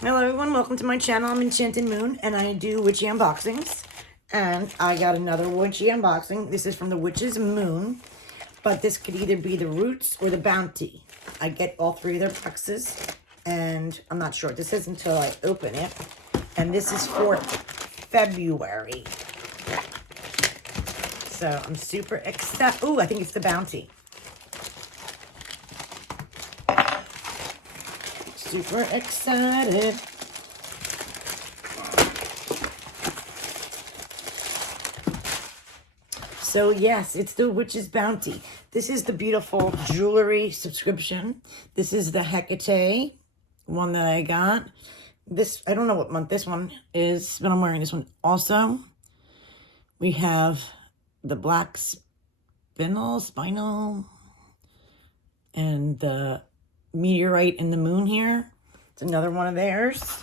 Hello everyone, welcome to my channel. I'm Enchanted Moon and I do witchy unboxings. And I got another witchy unboxing. This is from the Witch's Moon, but this could either be the Roots or the Bounty. I get all three of their boxes and I'm not sure what this is until I open it. And this is for February. So I'm super excited. Oh, I think it's the Bounty. Super excited. So yes, it's the Witch's Bounty. This is the beautiful jewelry subscription. This is the Hecate one that I got. This, I don't know what month this one is, but I'm wearing this one also. We have the black spinel, and the meteorite in the moon here. It's another one of theirs.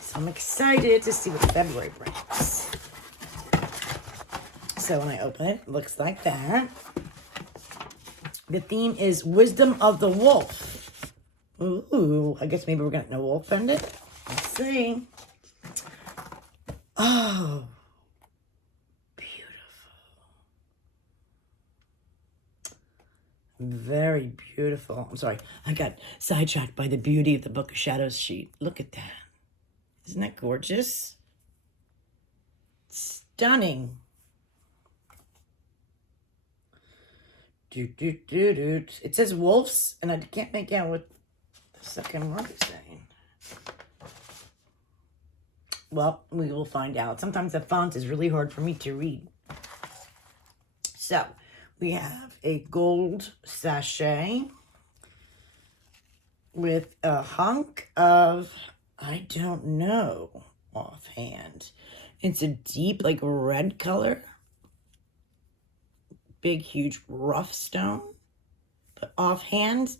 So I'm excited to see what February brings. So when I open it, it looks like that. The theme is Wisdom of the Wolf. Ooh, I guess maybe we're going to know Wolf Pendant. Let's see. Oh, beautiful. Very beautiful. I'm sorry, I got sidetracked by the beauty of the Book of Shadows sheet. Look at that. Isn't that gorgeous? Stunning. It says wolves, and I can't make out what the second word is saying. Well, we will find out. Sometimes the font is really hard for me to read. So, we have a gold sachet with a hunk of, I don't know offhand. It's a deep, like, red color. Big, huge, rough stone. But offhand,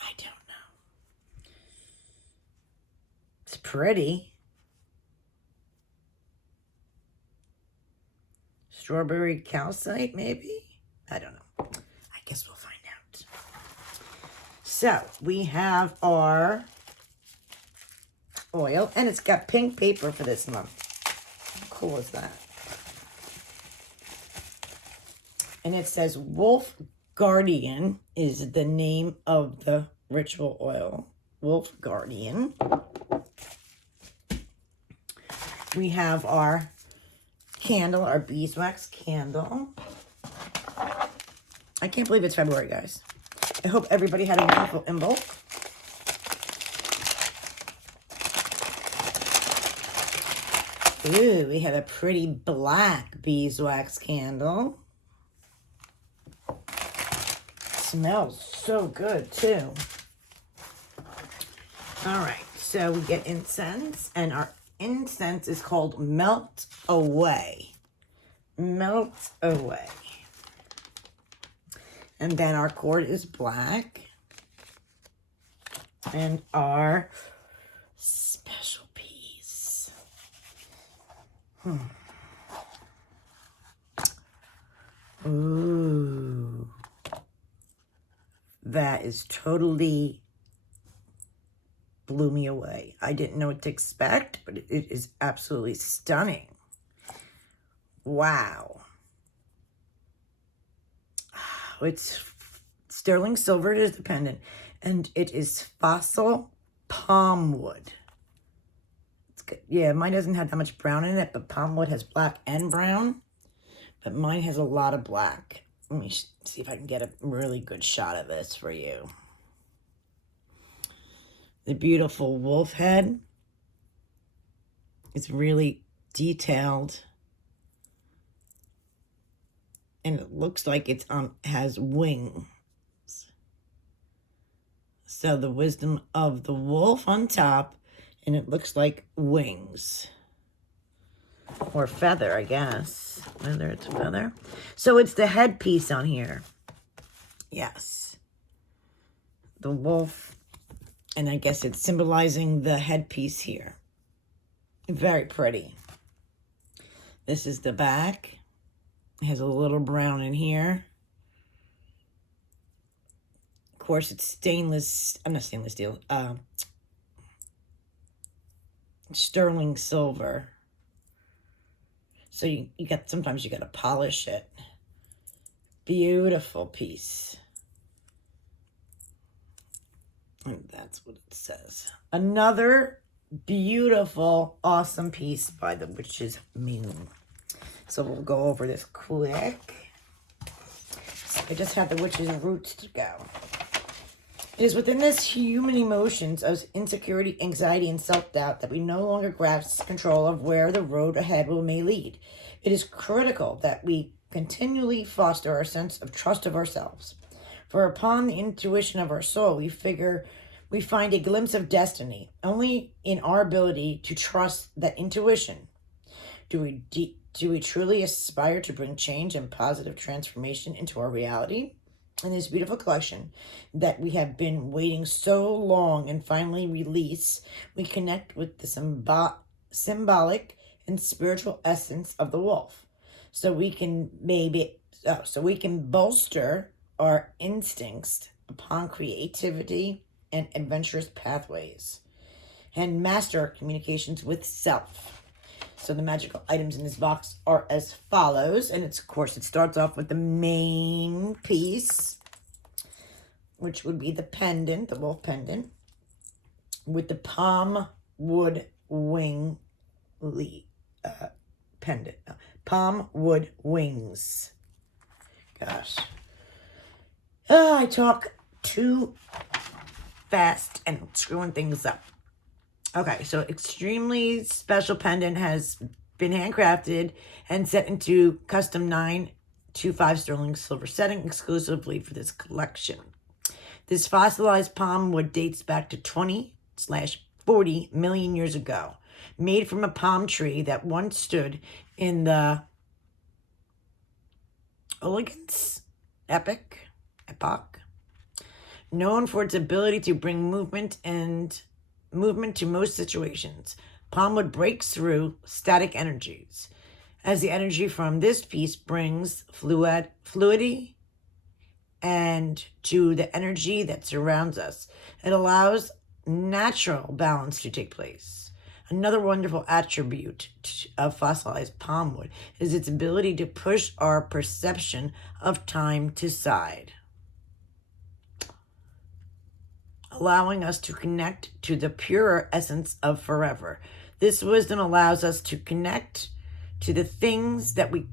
I don't know. It's pretty. Strawberry calcite, maybe? I don't know. I guess we'll find out. So, we have our oil, and it's got pink paper for this month. How cool is that? And it says Wolf Guardian is the name of the ritual oil. Wolf Guardian. We have our candle, our beeswax candle. I can't believe it's February, guys. I hope everybody had a wonderful Imbolc. Ooh, we have a pretty black beeswax candle. Smells so good too. All right, so we get incense, and our incense is called Melt Away. Melt Away. And then our cord is black. And our special piece. Ooh. That is totally blew me away. I didn't know what to expect, but it is absolutely stunning. Wow. It's sterling silver. It is the pendant, and it is fossil palm wood. It's good. Yeah, mine doesn't have that much brown in it, but palm wood has black and brown, but mine has a lot of black. Let me see if I can get a really good shot of this for you. The beautiful wolf head. It's really detailed. And it looks like it's has wings. So the wisdom of the wolf on top, and it looks like wings. Or feather, I guess. Whether it's feather. So it's the headpiece on here. Yes. The wolf. And I guess it's symbolizing the headpiece here. Very pretty. This is the back. It has a little brown in here. Of course, it's stainless. I'm not stainless steel. sterling silver. So sometimes you got to polish it. Beautiful piece. And that's what it says. Another beautiful, awesome piece by the Witch's Moon. So we'll go over this quick. So I just have the Witch's Roots to go. It is within this human emotions of insecurity, anxiety, and self-doubt that we no longer grasp control of where the road ahead may lead. It is critical that we continually foster our sense of trust of ourselves. For upon the intuition of our soul, we find a glimpse of destiny. Only in our ability to trust that intuition do we truly aspire to bring change and positive transformation into our reality. In this beautiful collection that we have been waiting so long and finally release, we connect with the symbolic and spiritual essence of the wolf. So we can bolster our instincts upon creativity and adventurous pathways and master our communications with self. So the magical items in this box are as follows. And it's, of course, it starts off with the main piece, which would be the pendant, the wolf pendant, with the palm wood wing pendant. Palm wood wings. Gosh. I talk too fast and screwing things up. Okay, so extremely special pendant has been handcrafted and set into custom 925 sterling silver setting exclusively for this collection. This fossilized palm wood dates back to 20/40 million years ago, made from a palm tree that once stood in the Oligans epoch, known for its ability to bring movement to most situations. Palmwood breaks through static energies, as the energy from this piece brings fluidity and to the energy that surrounds us. It allows natural balance to take place. Another wonderful attribute of fossilized palmwood is its ability to push our perception of time to side, allowing us to connect to the pure essence of forever. This wisdom allows us to connect to the things that we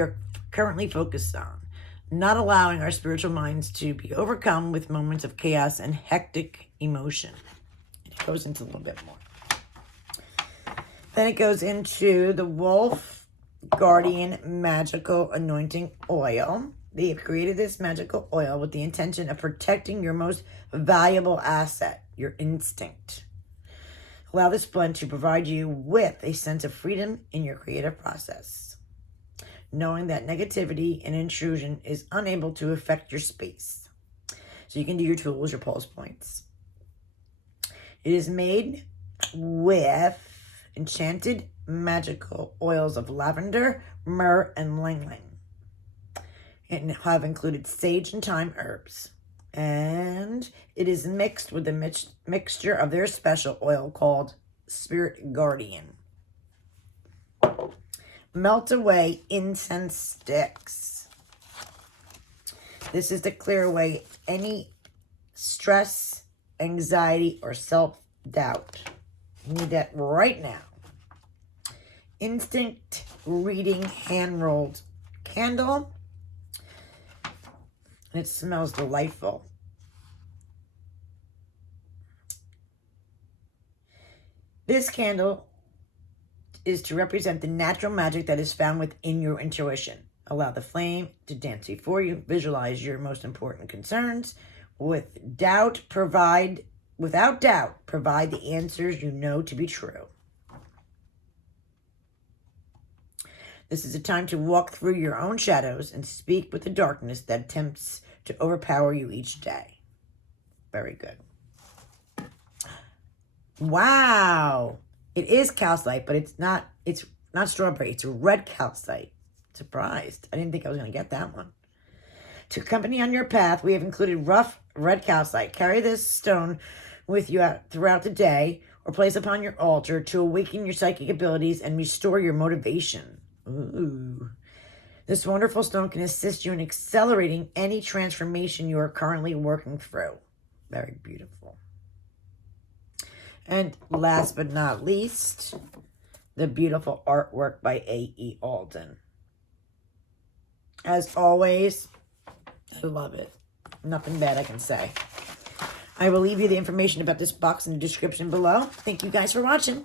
are currently focused on, not allowing our spiritual minds to be overcome with moments of chaos and hectic emotion. It goes into a little bit more. Then it goes into the Wolf Guardian Magical Anointing Oil. They have created this magical oil with the intention of protecting your most valuable asset, your instinct. Allow this blend to provide you with a sense of freedom in your creative process, knowing that negativity and intrusion is unable to affect your space. So you can do your tools, your pulse points. It is made with enchanted magical oils of lavender, myrrh, and ylang-ylang. And have included sage and thyme herbs. And it is mixed with a mixture of their special oil called Spirit Guardian. Melt away incense sticks. This is to clear away any stress, anxiety, or self-doubt. You need that right now. Instinct reading hand-rolled candle. It smells delightful. This candle is to represent the natural magic that is found within your intuition. Allow the flame to dance before you. Visualize your most important concerns. Without doubt, provide the answers you know to be true. This is a time to walk through your own shadows and speak with the darkness that attempts to overpower you each day. Very good. Wow. It is calcite, but it's not strawberry. It's a red calcite. Surprised. I didn't think I was going to get that one. To accompany on your path, we have included rough red calcite. Carry this stone with you throughout the day or place upon your altar to awaken your psychic abilities and restore your motivation. Ooh. This wonderful stone can assist you in accelerating any transformation you are currently working through. Very beautiful. And last but not least, the beautiful artwork by A.E. Alden. As always, I love it. Nothing bad I can say. I will leave you the information about this box in the description below. Thank you guys for watching.